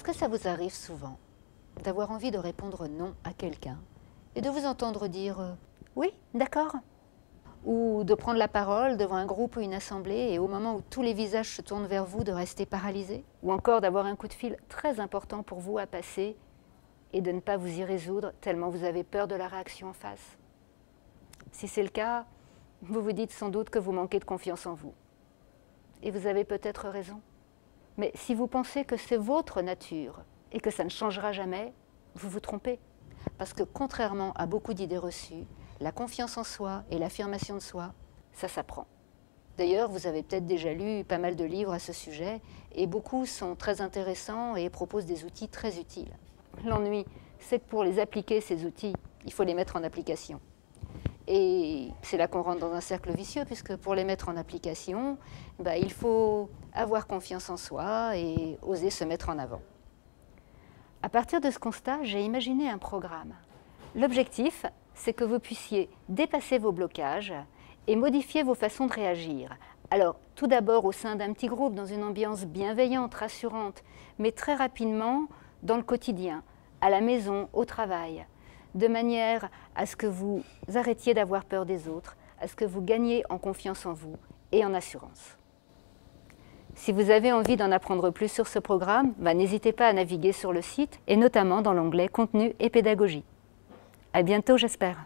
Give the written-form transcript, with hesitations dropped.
Est-ce que ça vous arrive souvent d'avoir envie de répondre non à quelqu'un et de vous entendre dire oui, d'accord, ou de prendre la parole devant un groupe ou une assemblée et au moment où tous les visages se tournent vers vous, de rester paralysé, ou encore d'avoir un coup de fil très important pour vous à passer et de ne pas vous y résoudre tellement vous avez peur de la réaction en face? Si c'est le cas, vous vous dites sans doute que vous manquez de confiance en vous. Et vous avez peut-être raison. Mais si vous pensez que c'est votre nature et que ça ne changera jamais, vous vous trompez. Parce que contrairement à beaucoup d'idées reçues, la confiance en soi et l'affirmation de soi, ça s'apprend. D'ailleurs, vous avez peut-être déjà lu pas mal de livres à ce sujet, et beaucoup sont très intéressants et proposent des outils très utiles. L'ennui, c'est que pour les appliquer, ces outils, il faut les mettre en application. Et c'est là qu'on rentre dans un cercle vicieux, puisque pour les mettre en application, il faut avoir confiance en soi et oser se mettre en avant. À partir de ce constat, j'ai imaginé un programme. L'objectif, c'est que vous puissiez dépasser vos blocages et modifier vos façons de réagir. Alors, tout d'abord au sein d'un petit groupe, dans une ambiance bienveillante, rassurante, mais très rapidement dans le quotidien, à la maison, au travail, de manière à ce que vous arrêtiez d'avoir peur des autres, à ce que vous gagniez en confiance en vous et en assurance. Si vous avez envie d'en apprendre plus sur ce programme, n'hésitez pas à naviguer sur le site et notamment dans l'onglet Contenu et pédagogie. À bientôt, j'espère.